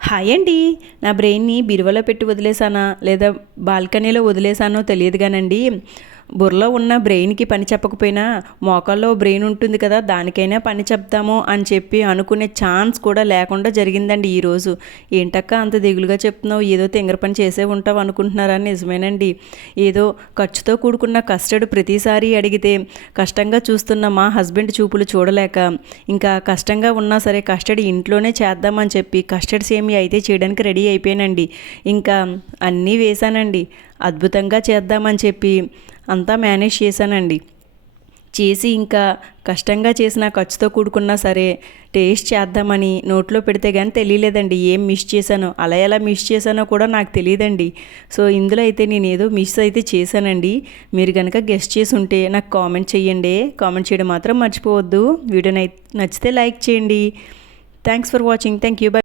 Hi అండి. నా బ్రెయిన్‌ని బీరువాలో పెట్టి వదిలేసానా? లేదా బాల్కనీలో వదిలేసానో తెలియదు గానండి. బుర్రలో ఉన్న బ్రెయిన్‌కి పని చెప్పకపోయినా, మోకాల్లో బ్రెయిన్ ఉంటుంది కదా! దానికైనా పని చెప్తాము అని చెప్పి అనుకునే ఛాన్స్ కూడా లేకుండా జరిగిందండి ఈరోజు. ఏంటక్కా అంత దిగులుగా చెప్తున్నావు? ఏదో తింగర పని చేసే ఉంటావు అనుకుంటున్నారా? నిజమేనండి. ఏదో ఖర్చుతో కూడుకున్న కస్టర్డ్ ప్రతిసారి అడిగితే, కష్టంగా చూస్తున్న మా హస్బెండ్ చూపులు చూడలేక, ఇంకా కష్టంగా ఉన్నా సరే కస్టర్డ్ ఇంట్లోనే చేద్దామని చెప్పి కస్టర్డ్ సేమియా అయితే చేయడానికి రెడీ అయిపోయానండి. ఇంకా అన్నీ వేశానండి. అద్భుతంగా చేద్దామని చెప్పి అంతా మేనేజ్ చేశానండి. చేసి ఇంకా కష్టంగా చేసిన ఖర్చుతో కూడుకున్నా సరే టేస్ట్ చేద్దామని నోట్లో పెడితే కానీ తెలియలేదండి ఏం మిస్ చేశానో. అలా ఎలా మిస్ చేశానో కూడా నాకు తెలియదండి. సో ఇందులో అయితే నేను ఏదో మిస్ అయితే చేశానండి. మీరు కనుక గెస్ట్ చేసి ఉంటే నాకు కామెంట్ చేయండి. కామెంట్ చేయడం మాత్రం మర్చిపోవద్దు. వీడియో నచ్చితే లైక్ చేయండి. Thanks for watching. Thank you. By.